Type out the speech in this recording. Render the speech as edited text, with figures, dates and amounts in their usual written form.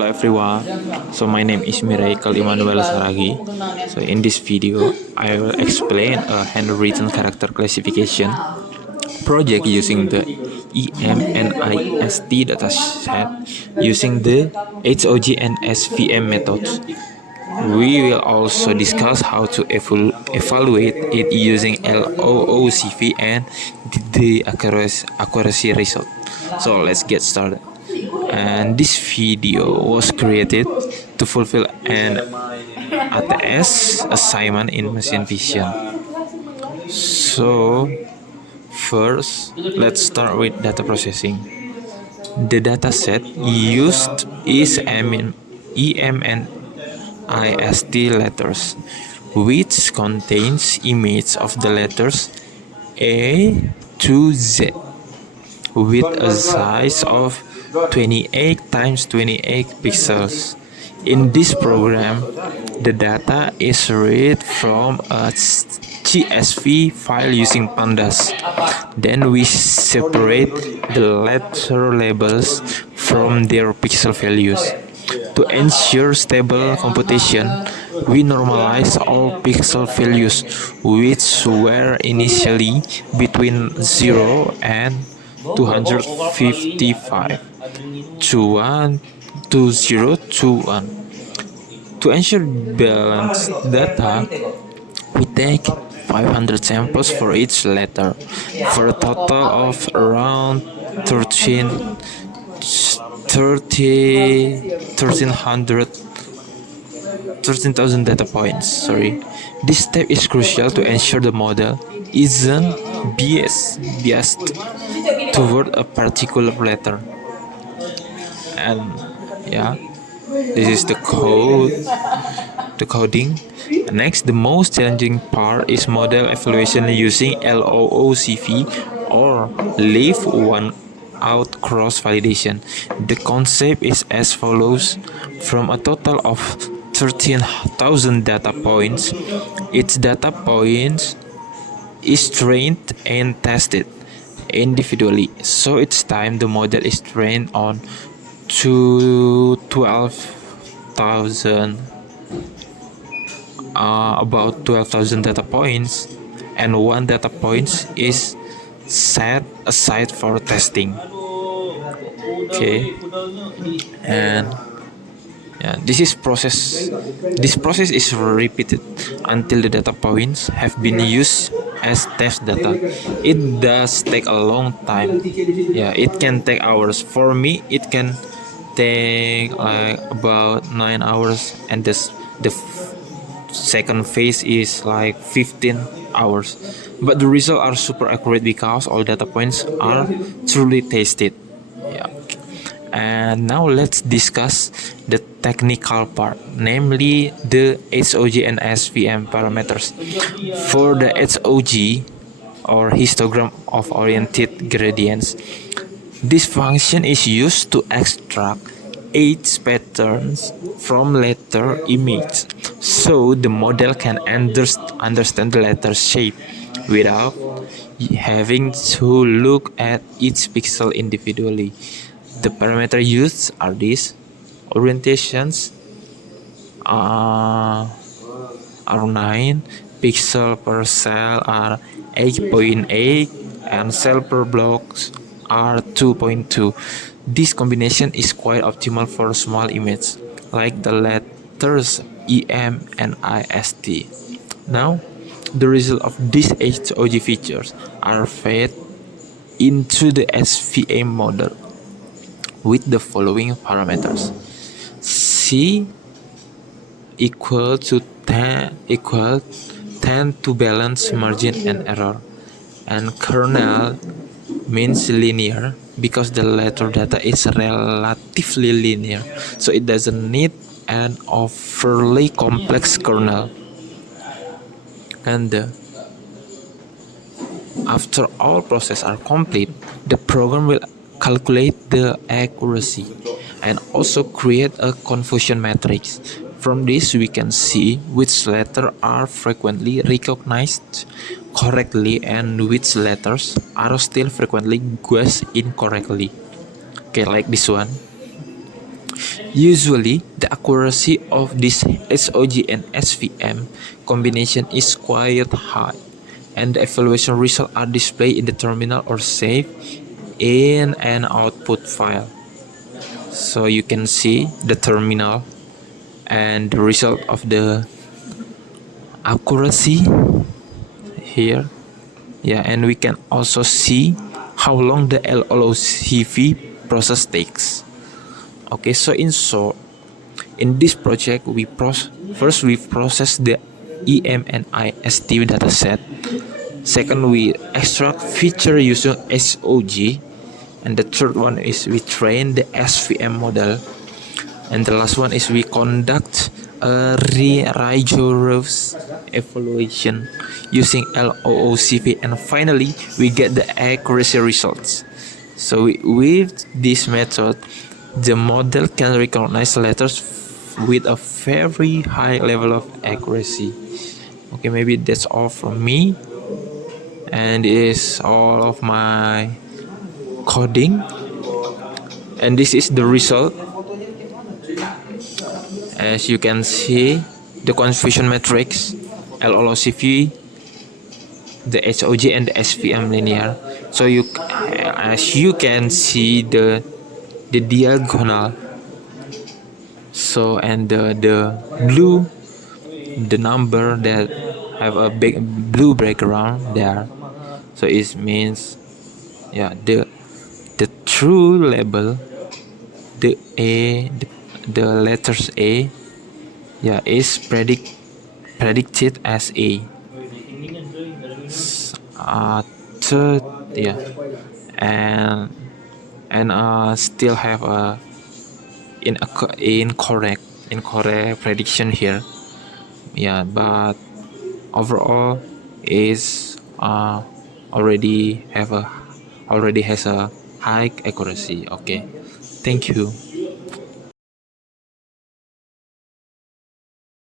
Hello everyone, so my name is Miracle Immanuel Saragi. So in this video, I will explain a handwritten character classification project using the EMNIST dataset using the HOG and SVM methods. We will also discuss how to evaluate it using LOOCV and the accuracy result. So let's get started. And this video was created to fulfill an ATS assignment in machine vision. So first, let's start with data processing. The dataset used is EMNIST letters, which contains images of the letters A to Z with a size of 28 times 28 pixels. In this program, the data is read from a CSV file using pandas. Then we separate the letter labels from their pixel values. To ensure stable computation, we normalize all pixel values, which were initially between 0 and 255 to 1 to 0 to 1. To ensure balanced data, we take 500 samples for each letter, for a total of around 13,000 data points. This step is crucial to ensure the model isn't biased toward a particular letter. And this is the coding. Next, the most challenging part is model evaluation using LOOCV or leave one out cross validation. The concept is as follows: from a total of 13,000 data points, each data point is trained and tested individually. So each time the model is trained on 12,000 about 12,000 data points, and one data point is set aside for testing. And this process is repeated until the data points have been used as test data. It does take a long time. It can take hours. For me, it can take like about 9 hours, and the second phase is like 15 hours. But the results are super accurate because all data points are truly tested. And now let's discuss the technical part, namely the HOG and SVM parameters. For the HOG, or histogram of oriented gradients, this function is used to extract age patterns from letter image, so the model can understand the letter shape without having to look at each pixel individually. The parameters used are these: orientations are 9, pixel per cell are 8.8, and cell per blocks are 2.2. This combination is quite optimal for small images like the letters EM and IST. Now, the result of these HOG features are fed into the SVM model with the following parameters: C equal to 10 to balance margin and error, and kernel means linear because the letter data is relatively linear, so it doesn't need an overly complex kernel. And after all processes are complete, the program will calculate the accuracy and also create a confusion matrix. From this, we can see which letters are frequently recognized correctly and which letters are still frequently guessed incorrectly. Like this one. Usually, the accuracy of this SOG and SVM combination is quite high, and the evaluation results are displayed in the terminal or saved in an output file. So you can see the terminal and the result of the accuracy here. Yeah, and we can also see how long the LLOCV process takes. Okay, so in short, in this project first we process the EM and IST dataset. Second, we extract feature using SOG, and the third one is we train the SVM model, and the last one is we conduct a rigorous evaluation using LOOCV, and finally we get the accuracy results. So with this method, the model can recognize letters with a very high level of accuracy. Okay, maybe that's all from me, and is all of my coding, and this is the result. As you can see, the confusion matrix, LLOCV, the HOG, and the SVM linear. So as you can see, the diagonal. So and the blue, the number that have a big blue background there. So it means, yeah, the true label, the A, the letters A, yeah, is predicted as A. Third, yeah, and still have a incorrect prediction here. Yeah, but overall is already has a high accuracy. Okay, thank you.